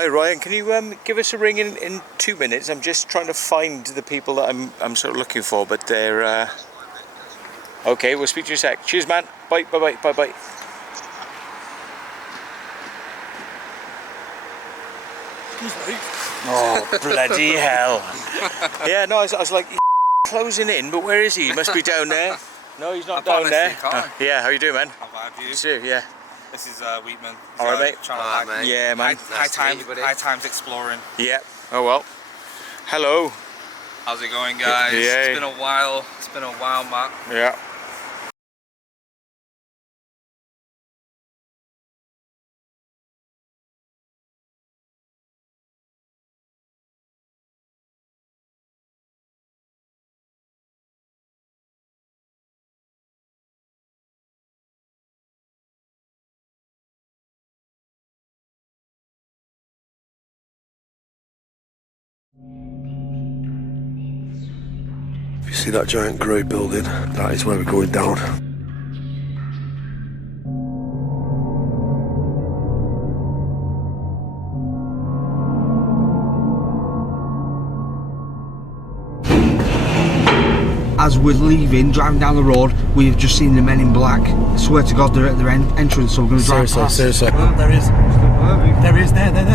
Hi Ryan, can you give us a ring in 2 minutes? I'm just trying to find the people that I'm sort of looking for, but they're okay. We'll speak to you in a sec. Cheers, man. Bye, bye, bye, bye, bye. Oh bloody hell! Yeah, no, I was like, he's closing in, but where is he? He must be down there. No, he's not down there. Yeah, how you doing, man? How about you? Good, yeah. This is Wheatman. All right, mate. Mate. Yeah, man. High times exploring. Yeah. Oh well. Hello. How's it going, guys? Yeah. It's been a while. It's been a while, Matt. Yeah. If you see that giant grey building, that is where we're going down. As we're leaving, driving down the road, we've just seen the men in black. I swear to God, they're at their entrance, so we're going to drive past. Seriously. Oh, there is. There.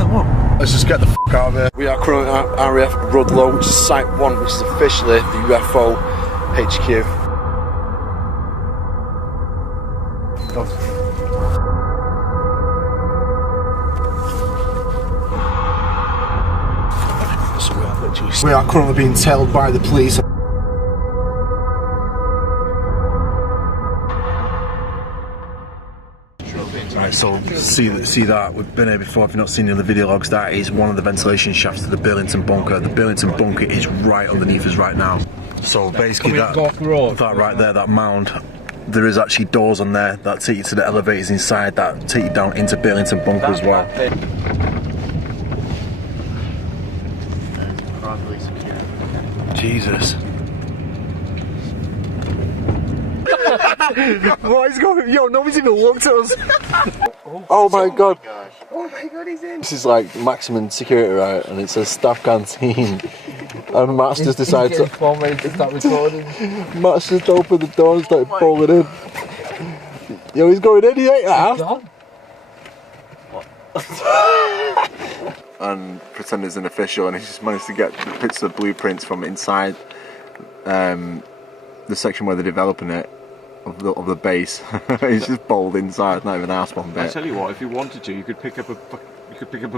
What? Let's just get the f*** out of here. We are currently at Area Rudloe, which is Site 1, which is officially the UFO HQ. We are currently being tailed by the police. Right, so see that, we've been here before. If you've not seen the other video logs, that is one of the ventilation shafts to the Burlington bunker. The Burlington bunker is right underneath us right now. So basically that right there, that mound, there is actually doors on there that take you to the elevators inside that take you down into Burlington bunker as well. Jesus. What is going on? Yo, nobody's even looked at us. Oh my god. Oh my god, he's in. This is like maximum security, right? And it says staff canteen. And Matt's just decided to start recording. Matt's just opened the door and started falling in. Yo, he's going in, he ain't that. And pretend it's an official, and he's just managed to get the bits of blueprints from inside the section where they're developing it. Of the base. He's just bowled inside, not even asked one bit. I tell you what, if you wanted to, you could pick up a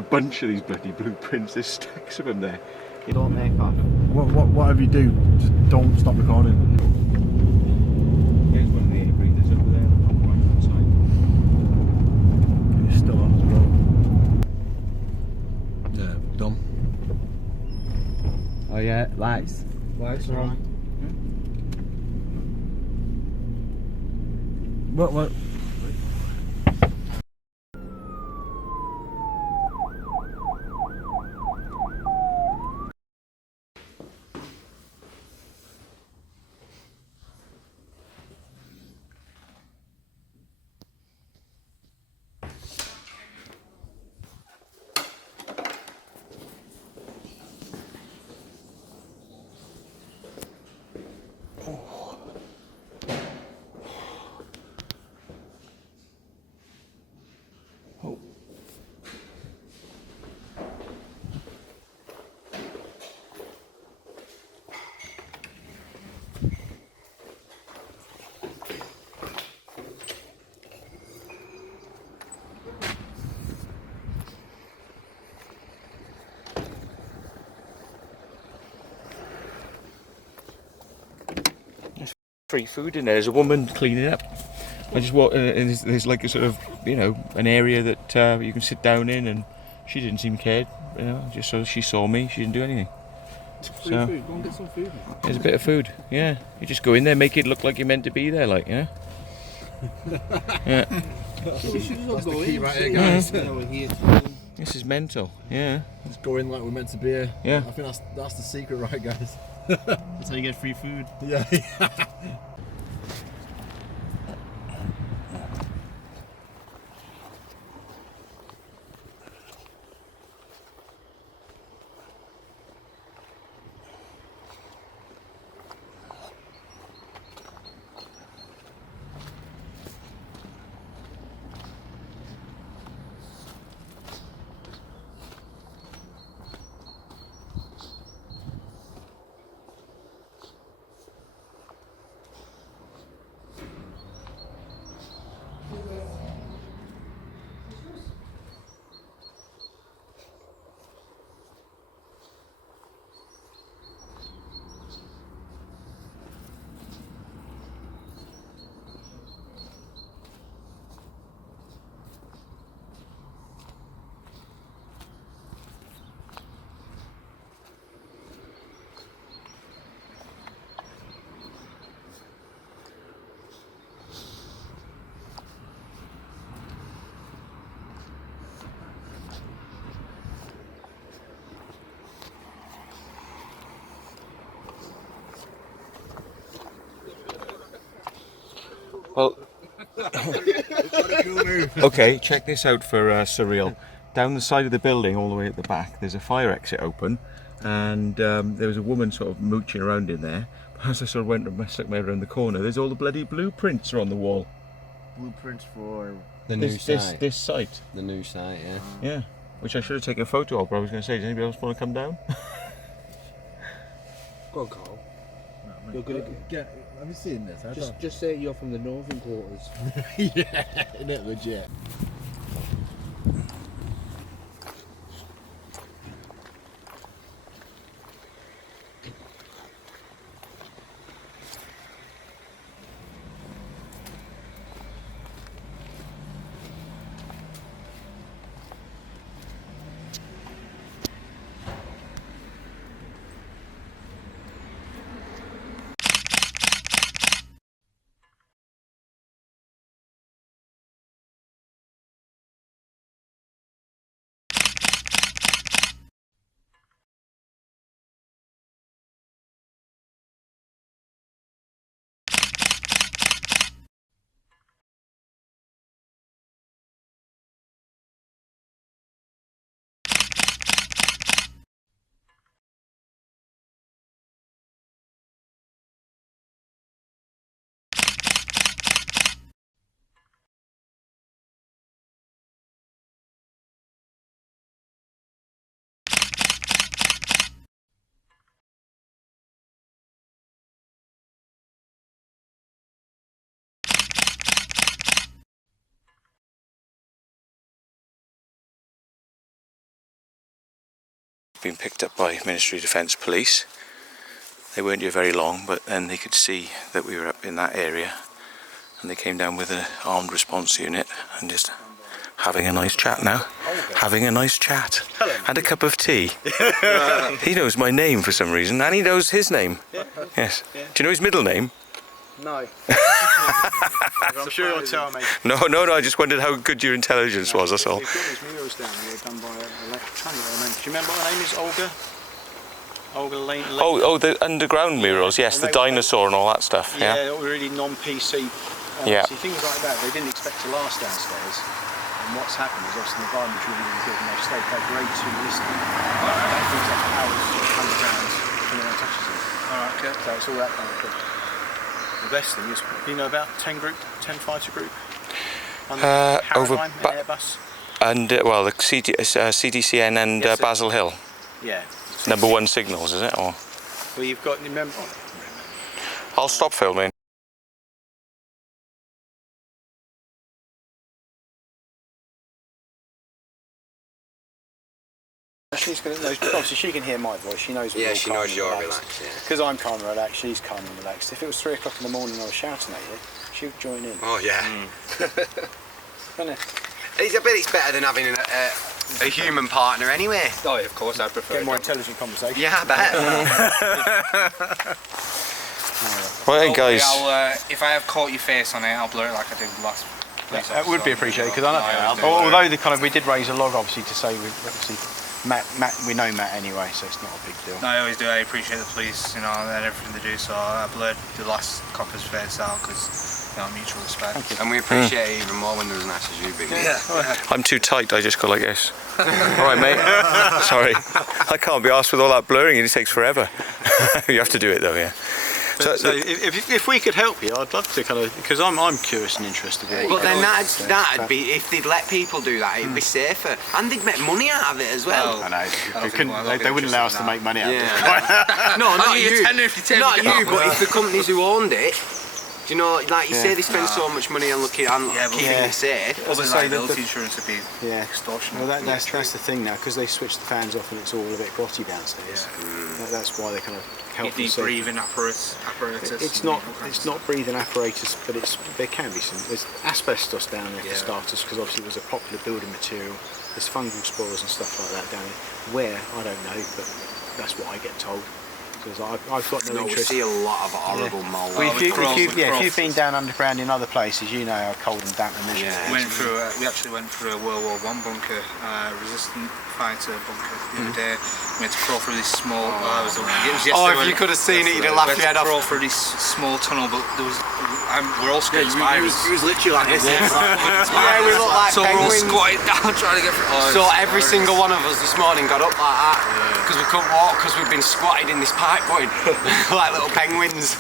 bunch of these bloody blueprints. There's stacks of them there. You don't make off. Whatever you do, just don't stop recording. Here's one of the air breathers over there, the top right hand side. It's still on as well. Yeah, done. Oh yeah, lights. Lights are on. What? Free food in there. There's a woman cleaning up. I just walked and there's like a sort of, you know, an area that you can sit down in, and she didn't seem cared, you know, just so she saw me, she didn't do anything. Free food, go and get some food. There's a bit of food, yeah. You just go in there, make it look like you're meant to be there, like, you know. Yeah. That's the key right here, guys. This is mental, yeah. Let's go in like we're meant to be here. Yeah. I think that's the secret, right, guys? That's how you get free food. Yeah. Okay, check this out for surreal. Down the side of the building, all the way at the back, there's a fire exit open, and there was a woman sort of mooching around in there. As I sort of went and stuck my head around the corner, there's all the bloody blueprints are on the wall. Blueprints for The new site. This site. The new site, yeah. Yeah, which I should have taken a photo of, but I was going to say, does anybody else want to come down? Go on, Karl. You're good at have you seen this? just say you're from the northern quarters. Yeah, isn't it legit? Been picked up by Ministry of Defence Police. They weren't here very long, but then they could see that we were up in that area, and they came down with an armed response unit and just having a nice chat now. Having a nice chat. And a cup of tea. He knows my name for some reason, and he knows his name. Yes. Do you know his middle name? No. I'm sure you'll tell me. No, I just wondered how good your intelligence was, that's all. They've got these murals down here done by electronic. Do you remember what her name is? Olga Lane? Oh, the underground murals, yes, the dinosaur and all that stuff. Yeah, all really non-PC. Yeah. See, things like that, they didn't expect to last downstairs. And what's happened is obviously the environment's really, really good, and they've stayed quite grade 2 listed. That things like hours underground when no one touches them. Alright, okay. So it's all that kind of thing. The best thing is, you know about 10 fighter group? On the Paradigm and Airbus? And, well, the CDCN and Yes, Basil Hill. Yeah. Number 1 signals, is it? Or Well, you've got, remember... I'll stop filming. She's gonna, obviously she can hear my voice, she knows we're Yeah, all she calm knows and you're relaxed. relaxed, yeah. Because I'm calm and relaxed, she's calm and relaxed. If it was 3 o'clock in the morning and I was shouting at you, she would join in. Oh, yeah. Isn't it? I bet it's better than having a human partner anyway. Oh, of course, I prefer Get more intelligent conversation. Yeah, I bet. Well, hey, guys. If I have caught your face on it, I'll blur it like I did last. That would be appreciated, because I know, although we did raise a log obviously to say Matt, we know Matt anyway, so it's not a big deal. No, I always do. I appreciate the police, and everything they do. So I blurred the last copper's face out because mutual respect. And we appreciate it even more when they're as nice as you, Big. Yeah. I'm too tight, I just go like this. Alright, mate. Sorry. I can't be arsed with all that blurring, it takes forever. You have to do it though, yeah. So if we could help you, I'd love to kind of, because I'm curious and interested. But then that'd be, if they'd let people do that, it'd be safer. And they'd make money out of it as well. I know, they wouldn't allow us to make money out of it. No, not you. Not you, but but if the companies who owned it, do you know, like you say they spend so much money on keeping it safe. As I say, liability insurance would be extortionate. Well, that's the thing now, because they switched the fans off and it's all a bit grotty downstairs. That's why they kind of help them. Breathing apparatus. It's not breathing apparatus, but there can be some. There's asbestos down there for starters, because obviously it was a popular building material. There's fungal spores and stuff like that down there. Where, I don't know, but that's what I get told. Because I've got no interest. We see a lot of horrible mould. Well, if you've been down underground in other places, you know how cold and damp and miserable it is. We actually went through a World War I bunker, resistant fighter bunker the other day. We had to crawl through this small. If you could have seen it, you'd have laughed your head off. Crawl through this small tunnel, but there was. I we're all scared spiders. He was literally like this. Yeah, we look like so penguins. We're all squatting down trying to get through. So every single one of us this morning got up like that because we couldn't walk because we've been squatted in this pipe going like little penguins.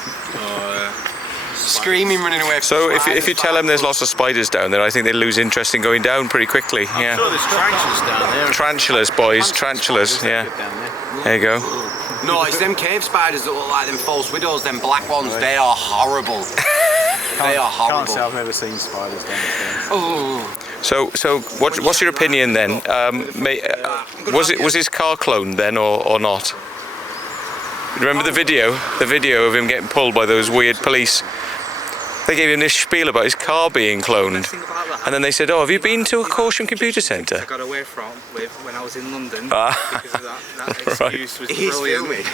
Screaming, running away from So if you tell them there's lots of spiders down there, I think they lose interest in going down pretty quickly. Yeah. I'm sure there's tarantulas down there. Tarantulas, boys, tarantulas. Yeah. There you go. No, it's them cave spiders that look like them false widows, them black ones. They are horrible. They are horrible. Can't say I've never seen spiders down there. Oh. So what's your opinion then? Was his car cloned then or not? Remember the video of him getting pulled by those weird police? They gave him this spiel about his car being cloned, and then they said, "Oh, have you been to a Kosher computer centre?" I got away from when I was in London because of that excuse was brilliant.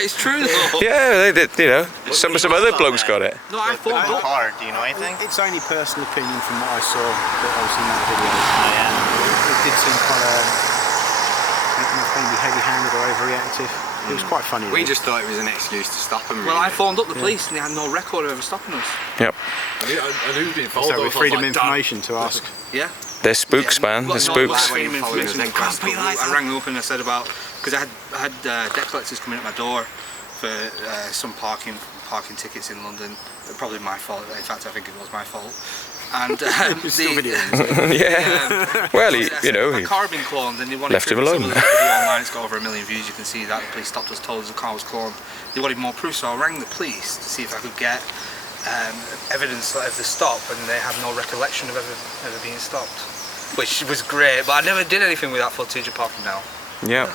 It's true though. Yeah, they did. You know, some other blokes got it. No, I thought hard. Do you know anything? It's only personal opinion from what I saw that I was in that video. It did seem quite maybe heavy-handed or overreactive. It was quite funny. We just thought it was an excuse to stop them. Well, I phoned up the police and they had no record of ever stopping us. Yep. I knew being followed. So with freedom of information to ask. Yeah. They're spooks, man. They're spooks. Freedom of information. I rang up and I said about because I had debt collectors coming at my door for some parking tickets in London. Probably my fault. In fact, I think it was my fault. And yeah. Well, my car had been cloned, and they wanted left him alone. Some of the video online, it's got over 1 million views. You can see that the police stopped us, told us the car was cloned. They wanted more proof, so I rang the police to see if I could get evidence of the stop, and they have no recollection of ever being stopped, which was great. But I never did anything with that footage apart from now. Yeah.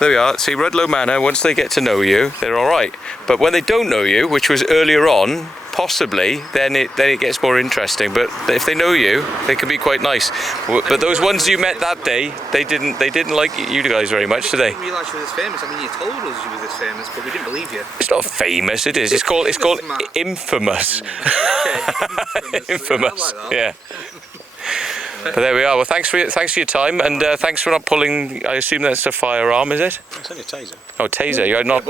There we are. See, Rudloe Manor, once they get to know you, they're alright. But when they don't know you, which was earlier on, possibly, then it gets more interesting. But if they know you, they can be quite nice. But those ones you met that day, they didn't like you guys very much, did they? We didn't realise you were this famous. I mean, you told us you were this famous, but we didn't believe you. It's not famous, it is. It's called infamous. Okay, infamous. I like that. Yeah. But there we are. Well, thanks for your time, and thanks for not pulling. I assume that's a firearm, is it? It's only a taser. Oh, taser. You're not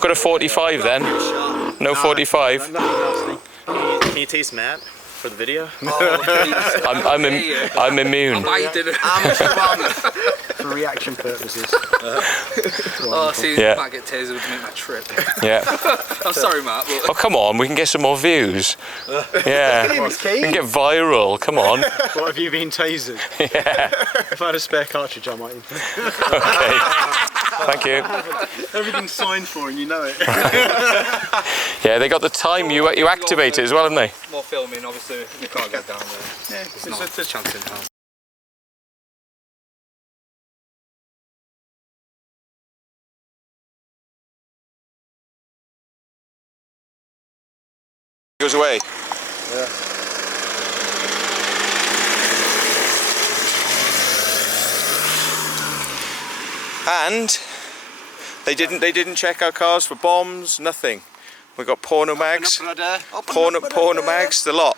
got a 45 then. No 45. Can you taste Matt for the video? I'm immune. For reaction purposes. Matt get tasered to make my trip. Yeah. I'm sorry, Matt. But... Oh, come on. We can get some more views. Yeah. We can get viral. Come on. What have you been tasered? Yeah. If I had a spare cartridge, I might. Okay. Thank you. Everything's signed for, and you know it. Yeah, they got the time. You activate it as well, haven't they? More filming, obviously. You can't get down there. Yeah, it's a chance in hell. Goes away. Yeah. And they didn't check our cars for bombs, nothing. We got porno mags, porno mags, the lot.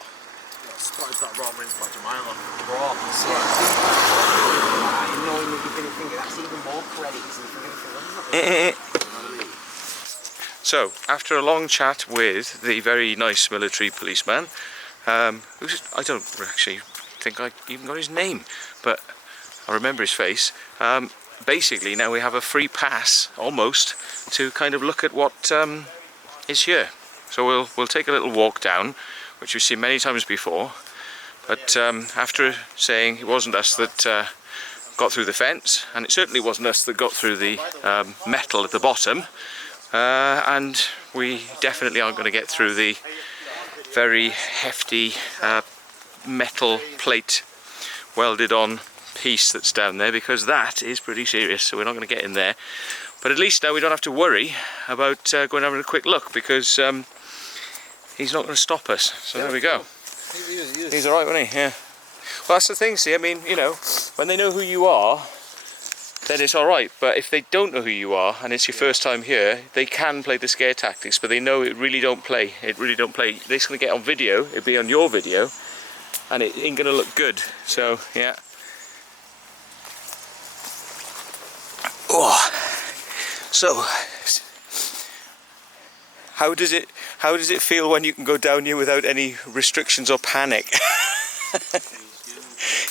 So, after a long chat with the very nice military policeman, I don't actually think I even got his name, but I remember his face. Basically, now we have a free pass, almost, to kind of look at what is here. So we'll take a little walk down, which we've seen many times before. But after saying it wasn't us that got through the fence, and it certainly wasn't us that got through the metal at the bottom, and we definitely aren't going to get through the very hefty metal plate welded on piece that's down there, because that is pretty serious, so we're not going to get in there. But at least now we don't have to worry about going and having a quick look, because he's not going to stop us. So there we go. He's alright, wasn't he? Yeah. Well, that's the thing, see, I mean, you know, when they know who you are, then it's alright. But if they don't know who you are, and it's your first time here, they can play the scare tactics, but they know it really don't play. It really don't play. They're just going to get on video, it'll be on your video, and it ain't going to look good. So, yeah. Oh, so How does it feel when you can go down here without any restrictions or panic?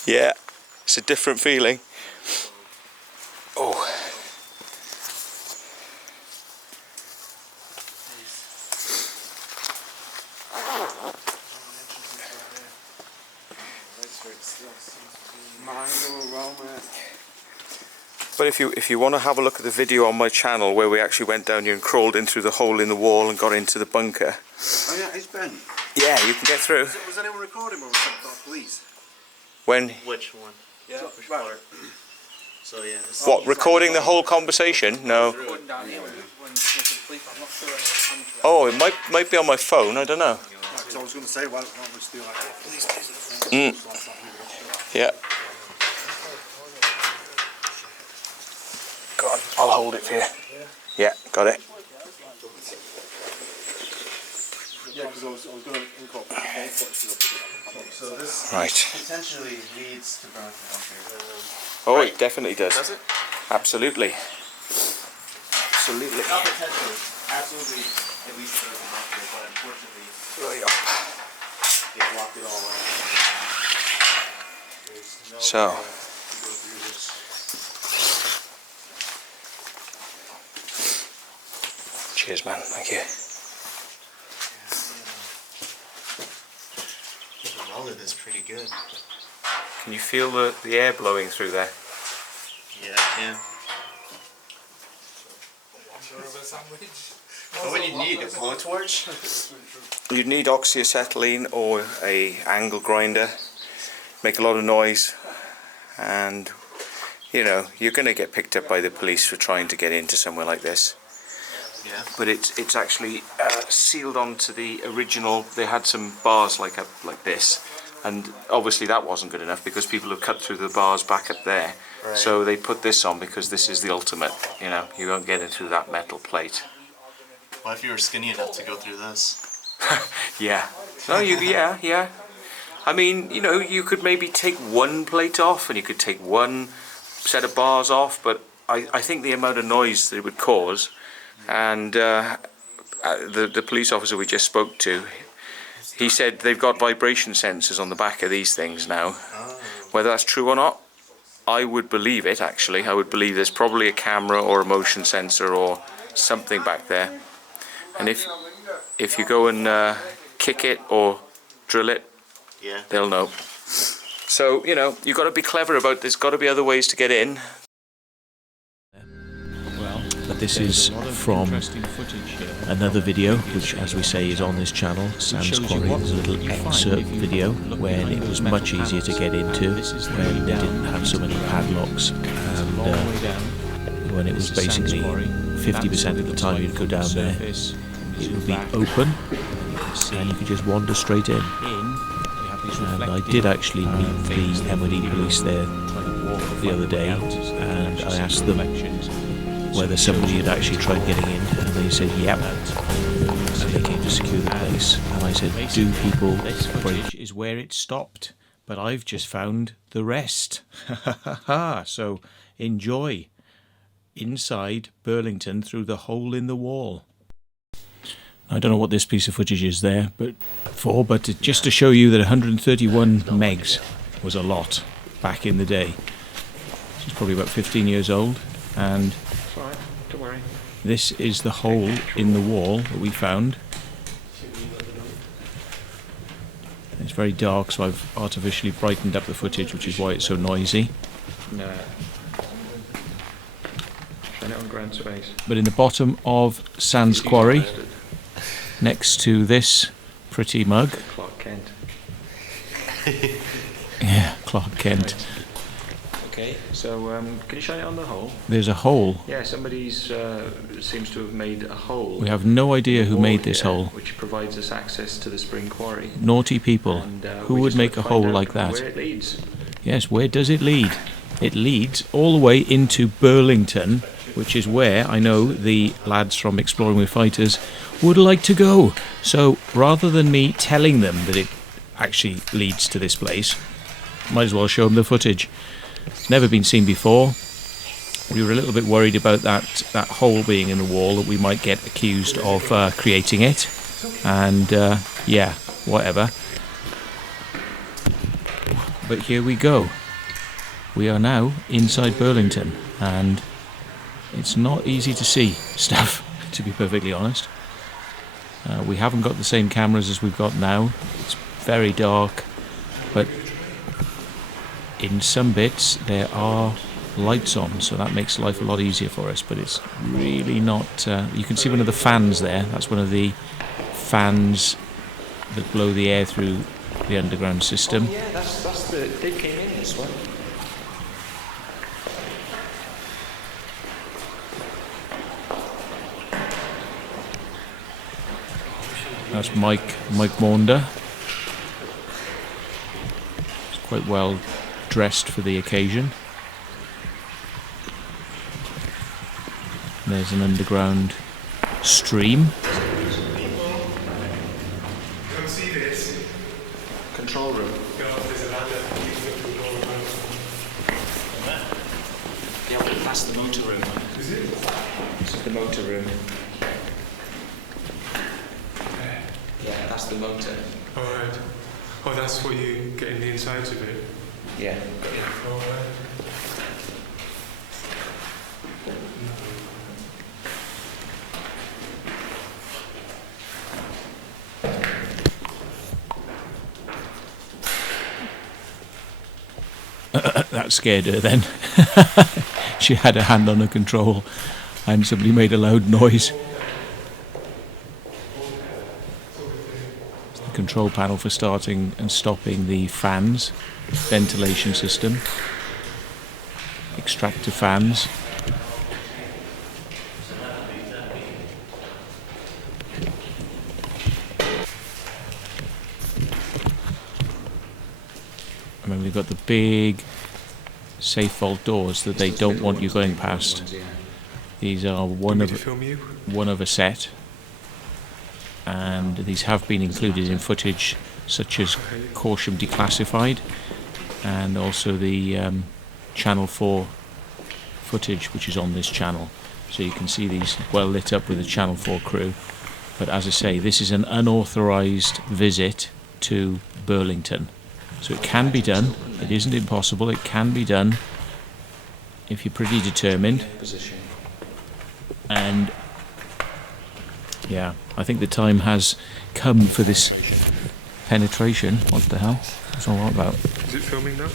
Yeah, it's a different feeling. Oh. But if you want to have a look at the video on my channel where we actually went down here and crawled in through the hole in the wall and got into the bunker. Oh yeah, it's Ben. Yeah, you can get through. Was anyone recording or was it the police? When? Which one? Yeah. Which part? So yeah. What, recording the whole conversation? No. Oh, it might be on my phone, I don't know. Because I was going to say, why don't we just do like that? Please. Yeah. Go on, I'll hold it for you. Yeah, got it. Yeah, because I was going to incorporate so this Right. potentially leads to Burlington. Oh, it definitely does. Does it? Absolutely. Absolutely. Not potentially. Absolutely. It leads to Burlington, but unfortunately, Right up. they blocked it all out. There's no So. way to go through this. Cheers, man. Thank you. The roller is pretty good. Can you feel the air blowing through there? Yeah, I can. What would you need? A blowtorch? You'd need oxyacetylene or a angle grinder. Make a lot of noise, and you know you're going to get picked up by the police for trying to get into somewhere like this. Yeah. But it's actually sealed onto the original. They had some bars like this, and obviously that wasn't good enough because people have cut through the bars back up there. Right. So they put this on because this is the ultimate. You know, you won't get it through that metal plate. What if you were skinny enough to go through this? Yeah. No, yeah. I mean, you know, you could maybe take one plate off, and you could take one set of bars off, but I think the amount of noise that it would cause. And the police officer we just spoke to, he said they've got vibration sensors on the back of these things now. Whether that's true or not, I would believe it actually. I would believe there's probably a camera or a motion sensor or something back there. And if you go and kick it or drill it, Yeah. they'll know. So, you know, you've got to be clever about there's got to be other ways to get in. But this is from another video, which, as we say, is on this channel, Sam's Quarry. There's a little excerpt video when it was much easier to get into, when they didn't have so many padlocks, and when it was basically 50% of the time you'd go down there, it would be open, and you could just wander straight in. And I did actually meet the MOD police there the other day, and I asked them whether somebody had actually tried getting in, and they said yep, and they came to secure the place. And I said, do people... This footage is where it stopped, but I've just found the rest. So enjoy inside Burlington through the hole in the wall. I don't know what this piece of footage is there but just to show you that 131 megs was a lot back in the day. It's probably about 15 years old, and this is the hole in the wall that we found. It's very dark, so I've artificially brightened up the footage, which is why it's so noisy. No. Shine it on ground space. But in the bottom of Sam's Quarry, next to this pretty mug, Clark Kent. yeah, Clark Kent. Okay, so can you shine it on the hole? There's a hole. Yeah, somebody's seems to have made a hole. We have no idea who made this here, hole. which provides us access to the spring quarry. Naughty people. And, who we would just make a want to find hole out like that? Where it leads. Yes, where does it lead? It leads all the way into Burlington, which is where I know the lads from Exploring with Fighters would like to go. So rather than me telling them that it actually leads to this place, might as well show them the footage. It's never been seen before. we were a little bit worried about that hole being in the wall, that we might get accused of creating it, and yeah, whatever. But here we go. We are now inside Burlington, and it's not easy to see stuff, to be perfectly honest. We haven't got the same cameras as we've got now. It's very dark, but in some bits there are lights on, so that makes life a lot easier for us, but it's really not... you can see one of the fans there. That's one of the fans that blow the air through the underground system. Oh, yeah, that's the... They came in this one. That's Mike Maunder. He's quite well dressed for the occasion. There's an underground stream. Come see this. Control room. There's a ladder. Yeah, well, that's the motor room. Is it? This is the motor room. Yeah, that's the motor. Alright. Oh, that's what you get in the insides of it? Yeah. Alright. That scared her then. She had her hand on the control and somebody made a loud noise. It's the control panel for starting and stopping the fans, ventilation system, extractor fans. And then we've got the big safe vault doors that they don't want you going past. These are one of a set, and these have been included in footage such as Kosher Declassified, and also the Channel 4 footage which is on this channel. So you can see these well lit up with the Channel 4 crew. But as I say, this is an unauthorised visit to Burlington. So it can be done. It isn't impossible. It can be done if you're pretty determined. And yeah, I think the time has come for this penetration. What the hell? What's all that about? Is it filming now?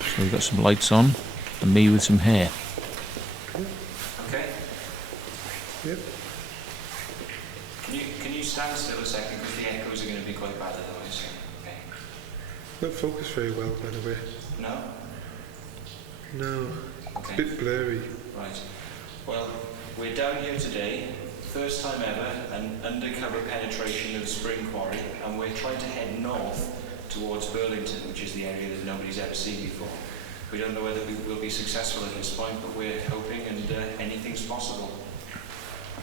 So we've got some lights on and me with some hair. Okay. Yep. Can you stand still a second, because the echoes are going to be quite bad otherwise. Okay. Not focused very well, by the way. No? No. Okay. It's a bit blurry. Right. Well, we're down here today, first time ever, an undercover penetration of the Spring Quarry, and we're trying to head north towards Burlington, which is the area that nobody's ever seen before. We don't know whether we will be successful at this point, but we're hoping, and anything's possible.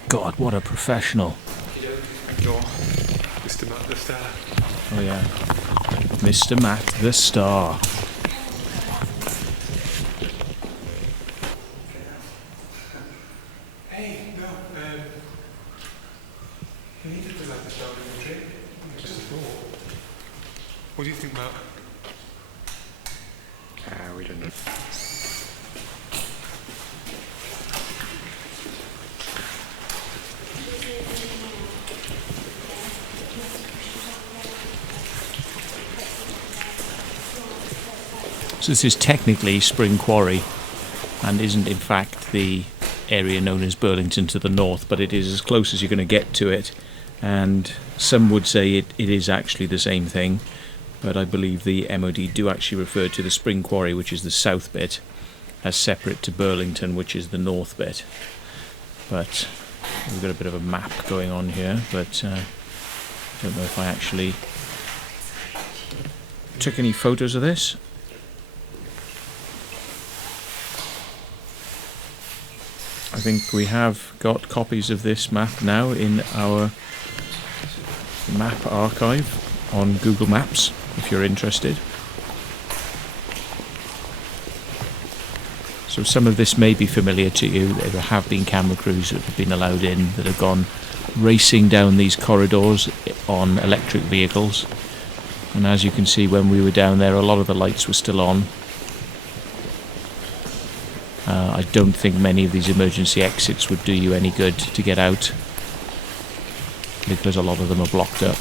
God, what a professional. Oh, Mr. Matt the Star. Oh yeah. Mr. Matt the Star. Hey, no, you need to do like the Star in the trick. Just a thought. What do you think, Matt? We don't know. So this is technically Spring Quarry and isn't in fact the area known as Burlington to the north, but it is as close as you're going to get to it, and some would say it is actually the same thing, but I believe the MOD do actually refer to the Spring Quarry, which is the south bit, as separate to Burlington, which is the north bit. But we've got a bit of a map going on here, but I don't know if I actually took any photos of this. I think we have got copies of this map now in our map archive on Google Maps, if you're interested. So some of this may be familiar to you. There have been camera crews that have been allowed in that have gone racing down these corridors on electric vehicles. And as you can see, when we were down there, a lot of the lights were still on. I don't think many of these emergency exits would do you any good to get out, because a lot of them are blocked up.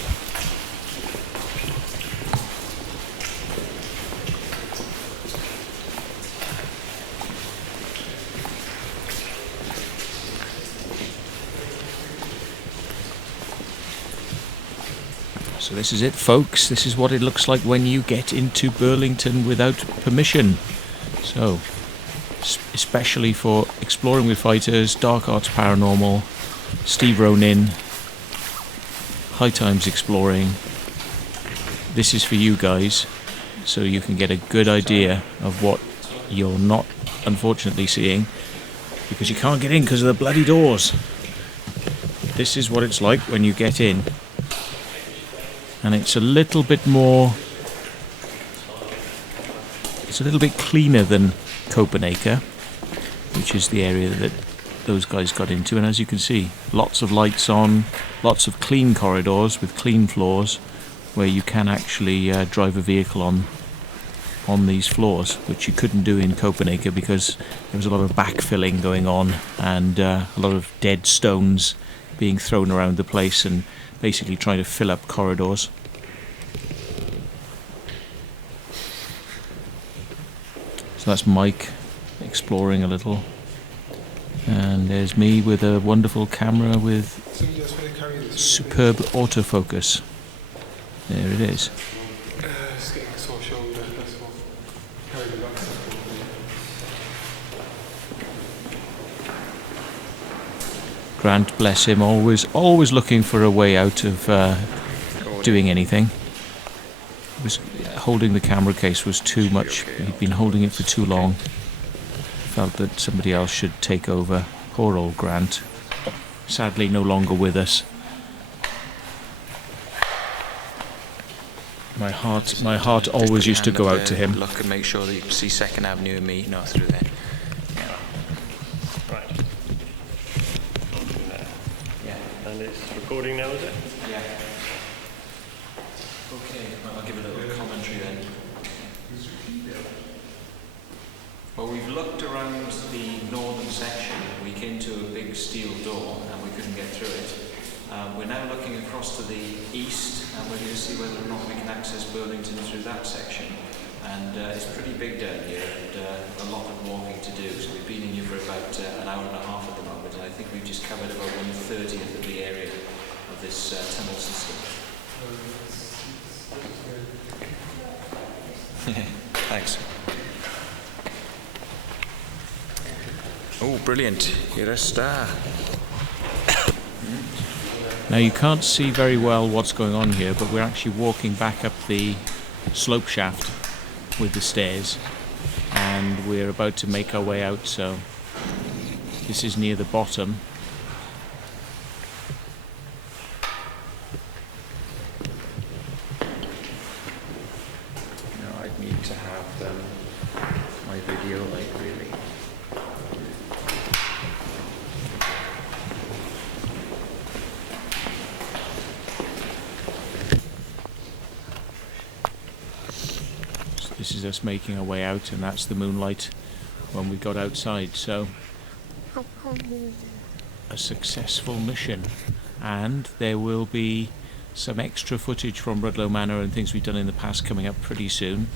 So this is it, folks. This is what it looks like when you get into Burlington without permission. So, especially for Exploring with Fighters, Dark Arts Paranormal, Steve Ronin, High Times Exploring. This is for you guys, so you can get a good idea of what you're not unfortunately seeing, because you can't get in because of the bloody doors. This is what it's like when you get in. And it's a little bit more, it's a little bit cleaner than Copenhagen, which is the area that those guys got into. And as you can see, lots of lights on, lots of clean corridors with clean floors, where you can actually drive a vehicle on these floors, which you couldn't do in Copenhagen because there was a lot of backfilling going on and a lot of dead stones being thrown around the place and basically trying to fill up corridors. So that's Mike exploring a little, and there's me with a wonderful camera with superb autofocus. There it is. Grant, bless him, always looking for a way out of doing anything. Holding the camera case was too much. He'd been holding it for too long. Felt that somebody else should take over. Poor old Grant. Sadly no longer with us. My heart always used to go out to him. Look and make sure that you can see 2nd Avenue and me, not through there. And it's recording now, is it? Yeah. Okay, well, I'll give a little commentary then. Well, we've looked around the northern section. We came to a big steel door and we couldn't get through it. We're now looking across to the east and we're going to see whether or not we can access Burlington through that section. And it's pretty big down here and a lot of walking to do. So we've been in here for about an hour and a half at the moment, and I think we've just covered about 1/30 of the area of this tunnel system. Thanks. Oh, brilliant. You're a star. Now you can't see very well what's going on here, but we're actually walking back up the slope shaft with the stairs, and we're about to make our way out, so this is near the bottom. No, I'd need to have my video like really. This is us making our way out, and that's the moonlight when we got outside. So a successful mission, and there will be some extra footage from Rudloe Manor and things we've done in the past coming up pretty soon.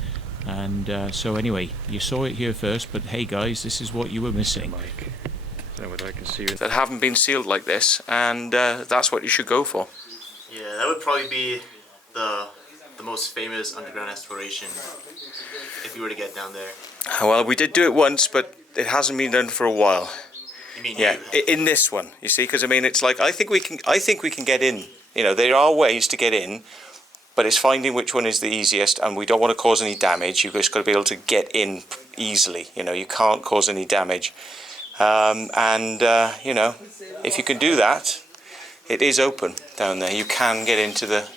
And so anyway, you saw it here first, but hey guys, this is what you were missing. I don't know whether I can see you. That haven't been sealed like this, and that's what you should go for. Yeah, that would probably be the most famous underground exploration if we were to get down there. Well, we did do it once, but it hasn't been done for a while. You mean yeah, in this one, you see, because I mean, it's like I think we can get in. You know, there are ways to get in, but it's finding which one is the easiest, and we don't want to cause any damage. You've just got to be able to get in easily. You know, you can't cause any damage, you know, if you can do that, it is open down there. You can get into the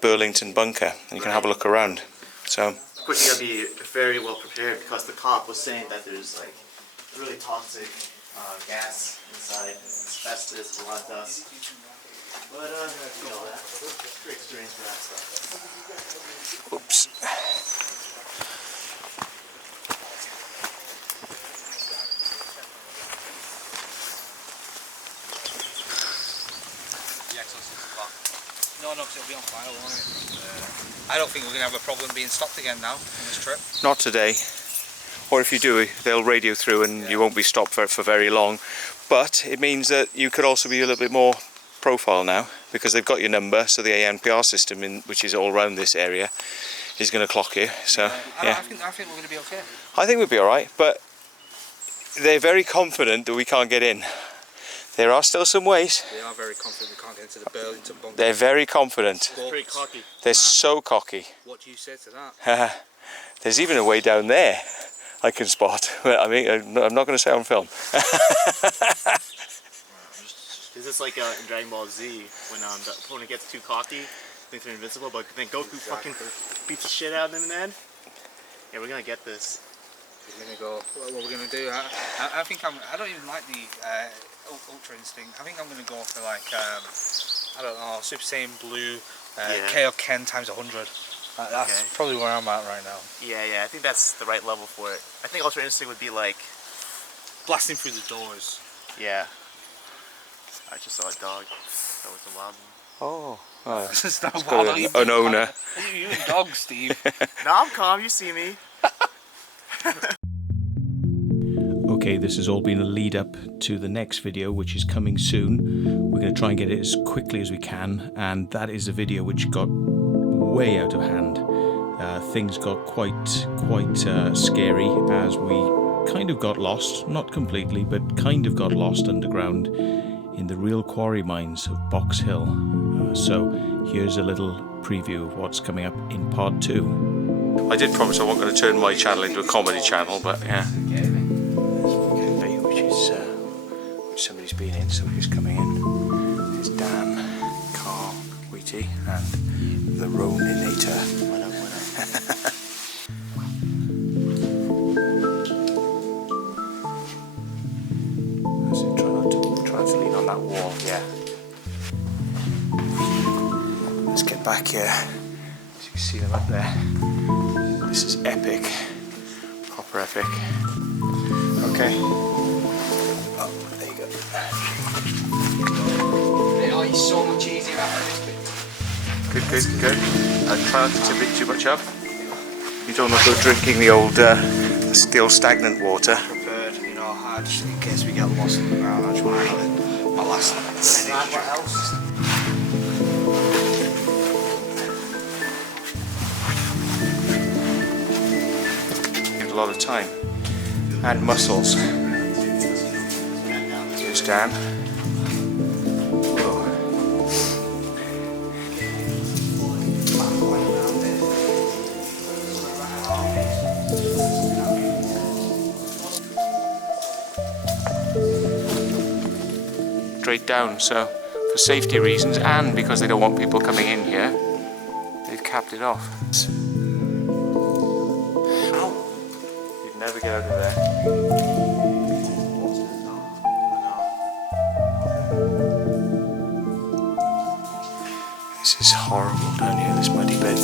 Burlington bunker, and you can have a look around. So Of course, you gotta be very well prepared because the cop was saying that there's like really toxic gas inside, asbestos, a lot of dust. But you know that. Great experience for that stuff. Oops. No, because it'll be on file, won't it? I don't think we're going to have a problem being stopped again now on this trip. Not today. Or if you do, they'll radio through and you won't be stopped for very long. But it means that you could also be a little bit more profile now, because they've got your number, so the ANPR system, which is all around this area, is going to clock you. So I think we're going to be okay. I think we'll be alright, but they're very confident that we can't get in. There are still some ways. They are very confident we can't get into the Burlington bunker. They're very confident. They're pretty cocky. They're so cocky. What do you say to that? There's even a way down there I can spot. I mean, I'm not going to say on film. This is like in Dragon Ball Z when the opponent gets too cocky, thinks they're invincible, but then Goku fucking beats the shit out of them in the end. Yeah, we're gonna get this. We're gonna go. What we're gonna do? I think I don't even like the Ultra Instinct. I think I'm gonna go for like I don't know, Super Saiyan Blue, KO Ken times 100. That's probably where I'm at right now. Yeah, I think that's the right level for it. I think Ultra Instinct would be like blasting through the doors. Yeah. I just saw a dog. That was a wild one. Oh, it's not got an owner. You a dog, Steve. No, I'm calm. You see me. Okay, this has all been a lead up to the next video, which is coming soon. We're going to try and get it as quickly as we can, and that is a video which got way out of hand. Things got quite scary as we kind of got lost, not completely, but kind of got lost underground in the real quarry mines of Box Hill. So here's a little preview of what's coming up in part 2. I did promise I wasn't going to turn my channel into a comedy channel, but yeah. Which somebody's been in, somebody's coming in. There's Dan, Karl, Wheatey, and the Roninator. That wall, yeah. Let's get back here. As you can see them up there. This is epic. Proper epic. Okay. Oh, there you go. Oh, you're so much easier after this bit. Good. I'll try not to tip it too much up. You don't want to go drinking the old, still stagnant water. Prepared, you know, just in case we get lost on the ground, I just want to have it. My last what else? Give a lot of time and muscles. Here's Dan. Whoa. Straight down, so for safety reasons and because they don't want people coming in here, they've capped it off. You'd never get out of there. This is horrible down here, this muddy bed.